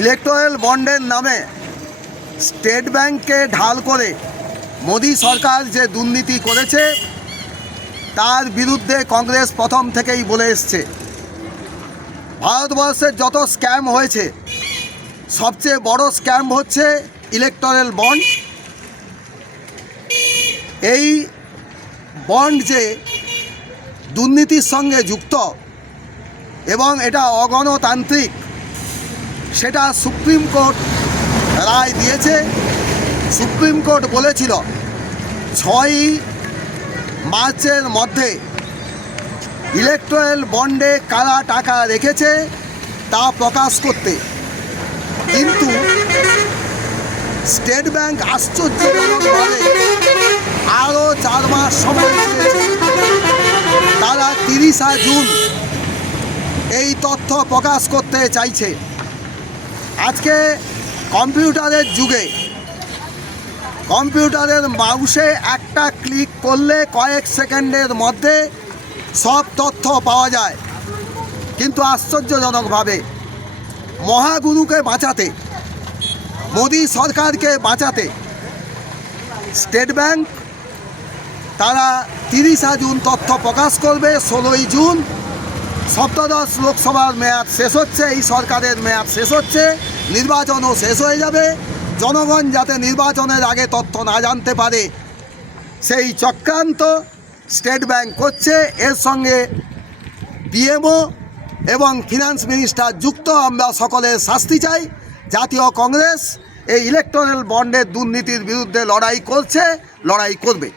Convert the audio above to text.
Electoral বন্ডের নামে state ব্যাংককে ঢাল করে মোদী সরকার যে দুর্নীতি করেছে, তার বিরুদ্ধে কংগ্রেস প্রথম থেকেই বলে এসছে। ভারতবর্ষের যত স্ক্যাম হয়েছে, সবচেয়ে বড় স্ক্যাম হচ্ছে ইলেকট্রাল বন্ড। এই বন্ড যে দুর্নীতির সঙ্গে যুক্ত এবং এটা অগণতান্ত্রিক সেটা সুপ্রিম কোর্ট রায় দিয়েছে। সুপ্রিম কোর্ট বলেছিল ছয়ই মার্চের মধ্যে ইলেকট্রাল বন্ডে কারা টাকা রেখেছে তা প্রকাশ করতে। কিন্তু স্টেট ব্যাংক আশ্চর্যজনকভাবে আরও চার মাস সময় তারা তিরিশা জুন এই তথ্য প্রকাশ করতে চাইছে। আজকে কম্পিউটারের যুগে, কম্পিউটারের মাউসে একটা ক্লিক করলে কয়েক সেকেন্ডের মধ্যে সব তথ্য পাওয়া যায়। কিন্তু আশ্চর্যজনকভাবে, মহাগুরুকে বাঁচাতে, মোদী সরকারকে বাঁচাতে, স্টেট ব্যাংক, তারা তিরিশা জুন তথ্য প্রকাশ করবে ষোলোই জুন সপ্তদশ লোকসভার মেয়াদ শেষ হচ্ছে, এই সরকারের মেয়াদ শেষ হচ্ছে, নির্বাচনও শেষ হয়ে যাবে। জনগণ যাতে নির্বাচনের আগে তথ্য না জানতে পারে, সেই চক্রান্ত স্টেট ব্যাংক করছে। এর সঙ্গে পিএমও এবং ফিনান্স মিনিস্টার যুক্ত, আমরা সকলের শাস্তি চাই। জাতীয় কংগ্রেস এই ইলেকট্রাল বন্ডের দুর্নীতির বিরুদ্ধে লড়াই করছে, লড়াই করবে।